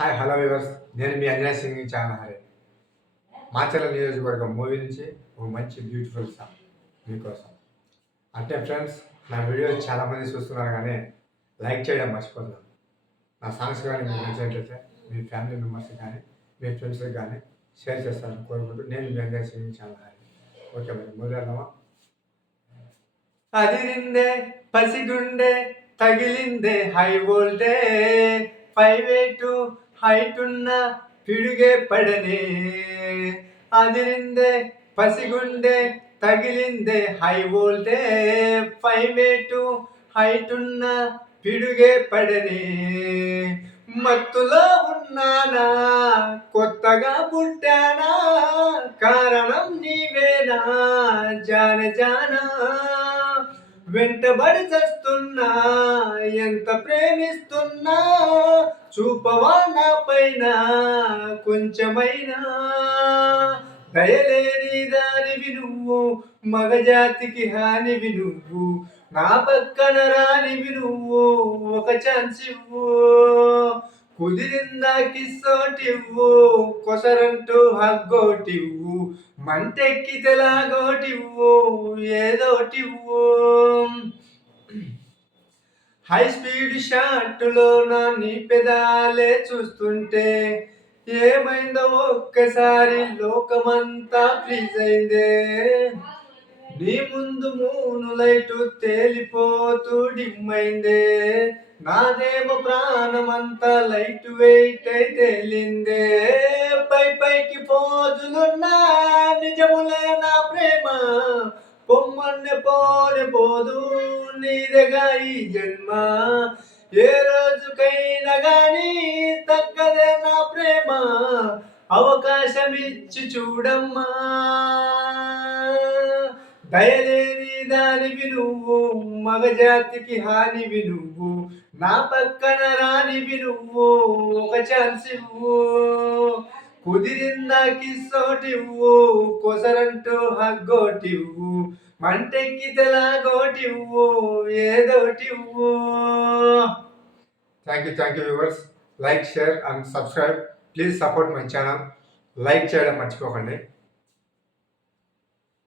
Hi hello viewers, నేను మీ Anjana singing channel Hari. Macherla నియోజకవర్గం మూవీ నుంచి ఒక మంచి బ్యూటిఫుల్ సాంగ్ మీకోసం. అంటే ఫ్రెండ్స్, నా వీడియో చాలామంది చూస్తున్నారు కానీ లైక్ చేయడం మర్చిపోతున్నాను. నా సాంగ్స్ కానీ మీకు నచ్చినట్లయితే మీ ఫ్యామిలీ మెంబర్స్కి కానీ మీ ఫ్రెండ్స్కి కానీ షేర్ చేస్తారని కోరుకుంటూ నేను మీ Anjana singing channel Hari. Okay, మరి మొదలెడదామా? అదిరిందే పసిగుండే తగిలిందే హై వోల్టే 5'8" హైట్ ఉన్న పిడుగే పడనే. అదిరిందే పసిగుండే తగిలిందే హై వోల్టే 5'8" హైట్ ఉన్న పిడుగే పడనే. మత్తులో ఉన్నానా, కొత్తగా పుట్టానా, కారణం నీవేనా జాన జానా. వెంటబడి చేస్తున్నా, ఎంత ప్రేమిస్తున్నా, చూపవా నా పైన కొంచెమైనా. దయలేని దానివి నువ్వు, మగజాతికి హానివి నువ్వు, నా పక్కన రానివి నువ్వు, ఒక ఛాన్స్ ఇవ్వు. కుదిరిందా కిస్సోటివ్వు, కొసరంటూ హగ్గోటివ్వు, మంటెక్కితే లాగోటివ్వు, ఏదోటివ్వు. హై స్పీడ్ షాట్లో నా నీ పెదాలే చూస్తుంటే ఏమైందో ఒక్కసారి లోకమంతా ఫ్రీజ్ అయిందే. నీ ముందు మూను లైటు తేలిపోతూ డిమ్మైందే, నాదేమో ప్రాణమంతా లైట్ వెయిట్ అయి తేలిందే. పైకి పోజులున్నా నిజములే నా ప్రేమ, పొమ్మన్నే పోనే పోదు నీదగా ఈ జన్మ. ఏ రోజుకైనా గాని తగ్గదే నా ప్రేమ, అవకాశం ఇచ్చి చూడమ్మా. దయలేని దానివి నువ్వు, మగజాతికి హానివి నువ్వు, నా పక్కన రానివి నువ్వు, ఒక ఛాన్స్ ఇవ్వు. కుదిరిందా కిస్సోటివ్వు, కొసరంటూ హగ్గోటివ్వు, మంటెక్కితే లాగోటివ్వు, ఏదోటివ్వు. Thank you viewers. Like, share and subscribe. Please support my channel. Like చేయడం మర్చిపోకండి.